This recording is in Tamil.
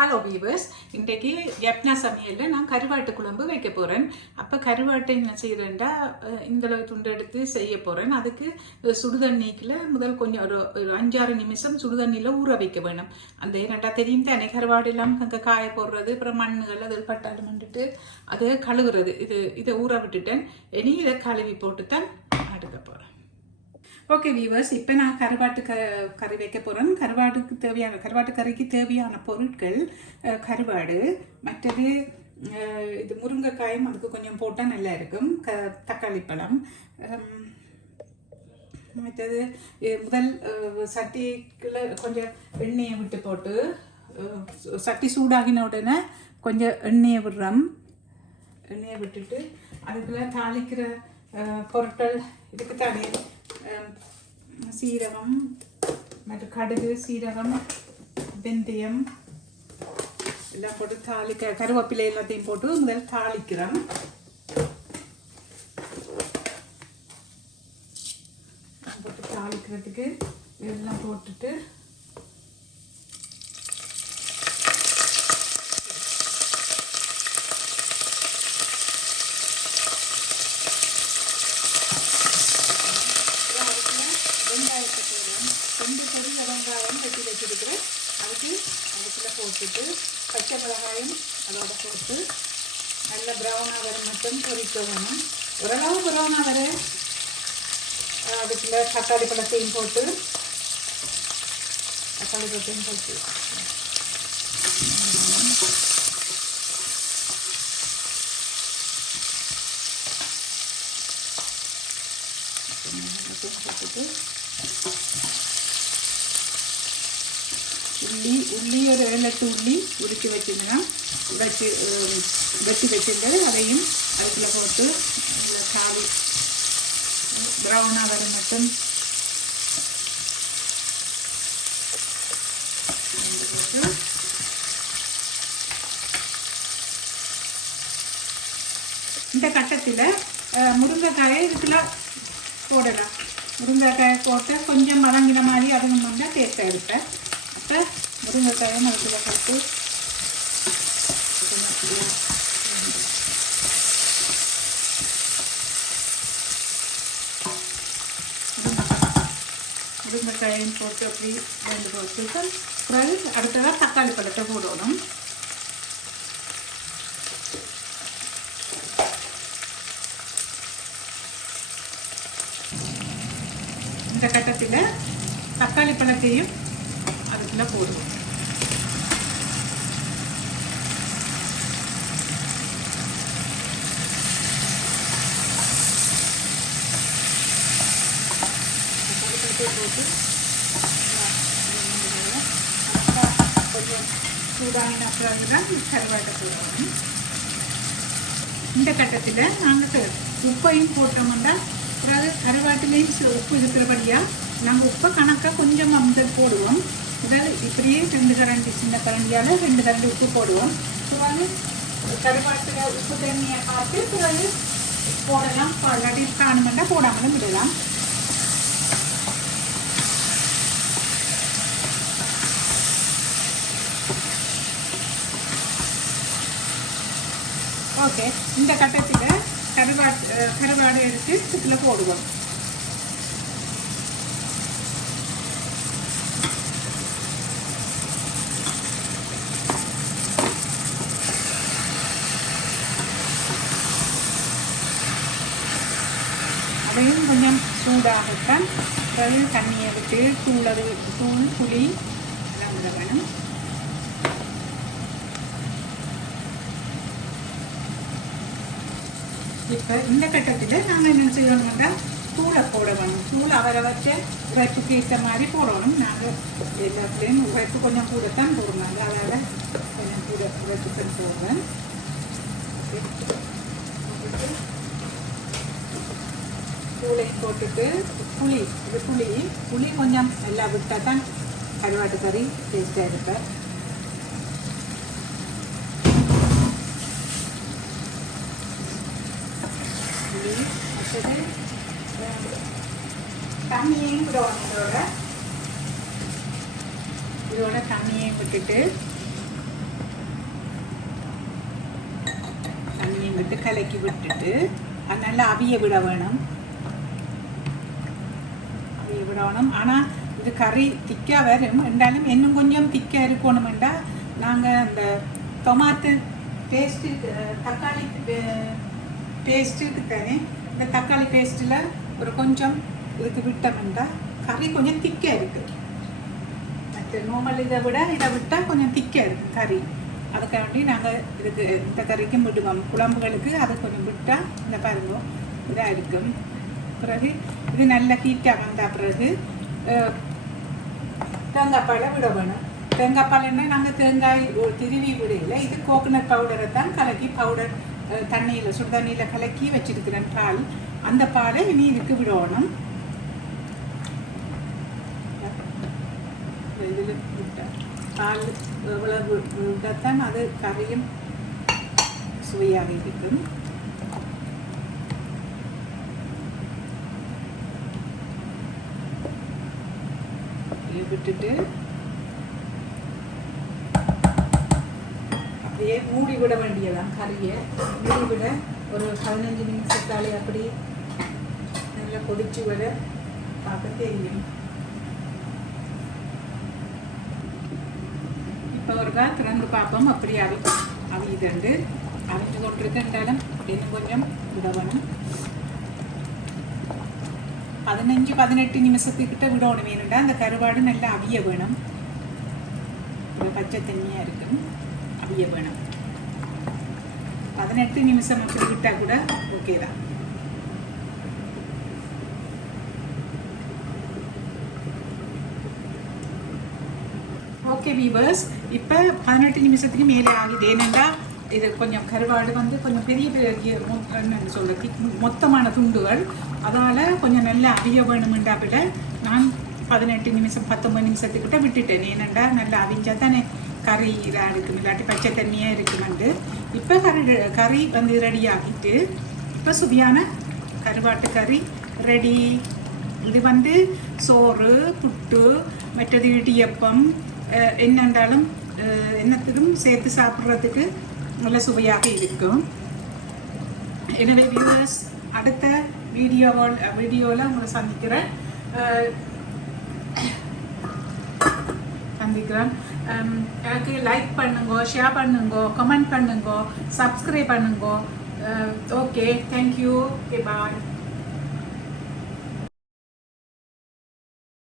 ஹலோ வீவர்ஸ், இன்றைக்கு யப்னா சமையலில் நான் கருவாட்டு குழம்பு வைக்க போகிறேன். அப்போ கருவாட்டை என்ன செய்கிறேன்டா இந்த துண்டு எடுத்து செய்ய போகிறேன். அதுக்கு சுடுதண்ணிக்கில் முதல் கொஞ்சம் ஒரு 5-6 நிமிஷம் சுடுதண்ணியில் ஊற வைக்க வேணும். அந்த ஏன்னாட்டா தெரியும் தானே, கருவாடு எல்லாம் அங்கே காய போடுறது, அப்புறம் மண்ணுகள் அதில் பட்டாலும் வந்துட்டு அதை கழுவுறது. இதை ஊற விட்டுட்டேன். இனி இதை கழுவி போட்டு தான் அடுக்க போகிறேன். ஓகே வீவர்ஸ், இப்போ நான் கருவாட்டு கறி வைக்க போகிறேன். கருவாட்டு கறிக்கு தேவையான பொருட்கள் கருவாடு, மற்றது இது முருங்கைக்காயும் அதுக்கு கொஞ்சம் போட்டால் நல்லா இருக்கும், தக்காளி பழம், மற்றது முதல் சட்டிக்குள்ள கொஞ்சம் எண்ணெயை விட்டு போட்டு சட்டி சூடாகின உடனே கொஞ்சம் எண்ணெயை விடுறோம். எண்ணெயை விட்டுட்டு அதுக்குள்ள தாளிக்கிற பொருட்கள் இதுக்கு தானே சீரகம் மற்றும் கடுகு, சீரகம், வெந்தயம் எல்லாம் போட்டு கருவேப்பிலை எல்லாத்தையும் போட்டு முதல் தாளிக்கிறோம். போட்டு தாளிக்கிறதுக்கு எல்லாம் போட்டுட்டு வெங்காயம் வெட்டி வச்சிருக்கிறேன். அதுக்குள்ள போட்டுட்டு பச்சை மிளகாயும் அதோட போட்டு நல்ல ப்ரௌனாக வர மட்டும் பொரிக்க வேணும். ஓரளவு ப்ரௌனாக வர அதுக்குள்ள தக்காளி பழத்தையும் போட்டு போட்டுட்டு உள்ளி ஒரு 7-8 உள்ளி உருக்கி வெட்டி வச்சிருந்தது அதையும் அதுக்குள்ள போட்டு காவி ப்ரௌனாக வர மட்டும் இந்த கட்டத்தில் முருங்கைக்காயை இதுக்குள்ள போடலாம். முருங்கைக்காயை போட்டு கொஞ்சம் மடங்கின மாதிரி அதுவும் வந்தால் டேஸ்ட்டாக இருப்பேன். அப்போ முருங்கைக்காயும் அதுக்குள்ள போட்டு முருங்கைக்காயும் போட்டு அப்படி 2 போட்டு பிறகு அடுத்ததாக தக்காளி பழத்தை போடணும். இந்த கட்டத்தில் தக்காளி பழத்தையும் அதுக்குள்ள போடுவோம். போட்டு கொஞ்சம் சூடாகின அப்புறம் கருவாட்டை போடணும். இந்த கட்டத்தில் நாங்கள் உப்பையும் போட்டோம்னா அதாவது கருவாட்டிலையும் உப்பு இருக்கிறபடியாக நாங்கள் உப்பை கணக்காக கொஞ்சம் முதல் போடுவோம். அதாவது இப்படியே 2 கரண்டி சின்ன கரண்டியால் 2 கரண்டி உப்பு போடுவோம். பிறகு கருவாட்டில் உப்பு தண்ணியை பார்த்து பிறகு போடலாம். இல்லாட்டி காணுமெண்டா போடாமலும் விடலாம். ஓகே, இந்த கட்டத்தில் கருவாடு எடுத்து இதில் போடுவோம். அதையும் கொஞ்சம் சூடாகத்தான் தண்ணியை விட்டு தூள் புளி எல்லாம் விட வேணும். இப்போ இந்த கட்டத்தில் நாங்கள் என்ன செய்யணும்னா தூளை போட வேணும். தூள் அவரை வச்ச உரைப்புக்கு ஏற்ற மாதிரி போடணும். நாங்கள் எல்லாத்துலேயும் உரைப்பு கொஞ்சம் கூடத்தான் போடுவாங்க, அதனால் கொஞ்சம் கூட உரைப்புக்கு போடுவேன். தூளையும் போட்டுட்டு புளி கொஞ்சம் எல்லாம் விட்டால் தான் கருவாட்டு கறி டேஸ்ட்டாக இருப்பேன். தண்ணியையும் விடுவாங்க. இதோட தண்ணியையும் விட்டுட்டு விட்டு கலக்கி விட்டுட்டு அது நல்லா அவிய விட வேணும். அவிய விடணும். ஆனால் இது கறி திக்காக வரும் என்றாலும் இன்னும் கொஞ்சம் திக்காக இருக்கணுமெண்டா நாங்கள் அந்த டொமாட்டோ பேஸ்ட்டு தக்காளி பேஸ்ட்டுக்கு தானே இந்த தக்காளி பேஸ்ட்டில் ஒரு கொஞ்சம் இதுக்கு விட்டோம்னா கறி கொஞ்சம் திக்காக இருக்குது. மற்ற நார்மல் இதை விட்டால் கொஞ்சம் திக்காக இருக்குது கறி. அதுக்காண்டி நாங்கள் இதுக்கு இந்த கறிக்கும் விடுவோம். குழம்புகளுக்கு அதை கொஞ்சம் விட்டால் இந்த பாருங்க இதாக இருக்கும். பிறகு இது நல்ல ஹீட்டாக வந்த பிறகு தேங்காய் பாலை விட வேணும். தேங்காய் பால்னா நாங்கள் தேங்காய் திருவி விடையில இது கோகனட் பவுடரை தான் கலக்கி பவுடர் தண்ணியில் சுடு தண்ணியில் கலக்கி வச்சிருக்கிறேன் பால். அந்த பாலை இனி இதுக்கு விடணும். இதில் விட்டால் பால் எவ்வளவு விடத்தான் அது கறியும் சுவையாக இருக்கும். விட்டுட்டு அப்படியே மூடி விட வேண்டியதான். கறியை மூடி விட ஒரு 15 நிமிஷத்தாலே அப்படி நல்லா கொதிச்சு விட பார்க்க தெரியும். இப்போ ஒரு கால் திறந்து பார்ப்போம். அப்படி அவிதண்டு அவிஞ்சு கொண்டிருக்கின்றாலும் இன்னும் கொஞ்சம் விடணும். 15-18 நிமிஷத்துக்கிட்ட விடணும். வேணுண்டா அந்த கருவாடு நல்லா அவிய வேணும். பச்சை தண்ணியாக இருக்கும், அவிய வேணும். 18 நிமிஷம் அப்படி விட்டால் கூட ஓகே தான். ஓகே வீவர்ஸ், இப்போ 18 நிமிஷத்துக்கு மேலே ஆகுது. ஏனென்றா இது கொஞ்சம் கருவாடு கொஞ்சம் பெரிய பெரிய என்னன்னு சொல்கிறது மொத்தமான துண்டுகள். அதனால் கொஞ்சம் நல்லா அவிய வேணுமெண்டா விட நான் 18 நிமிஷம் 19 நிமிஷத்துக்கிட்ட விட்டுட்டேன். ஏனெண்டா நல்லா அவிஞ்சா தானே கறி இதாக இருக்கும், இல்லாட்டி பச்சை தண்ணியாக இருக்குமெண்டு. இப்போ கறி ரெடி ஆகிட்டு இப்போ சுவையான கருவாட்டு கறி ரெடி. இது சோறு, புட்டு, மற்றது இடியப்பம் என்னென்றாலும் என்னத்துக்கும் சேர்த்து சாப்பிட்றதுக்கு நல்ல சுவையாக இருக்கும். எனவே வியூவர்ஸ், அடுத்த வீடியோவில் உங்களை சந்திக்கிறேன். எனக்கு லைக் பண்ணுங்க, ஷேர் பண்ணுங்க, கமெண்ட் பண்ணுங்க, சப்ஸ்கிரைப் பண்ணுங்க. Okay, thank you. ஓகே, பாய்.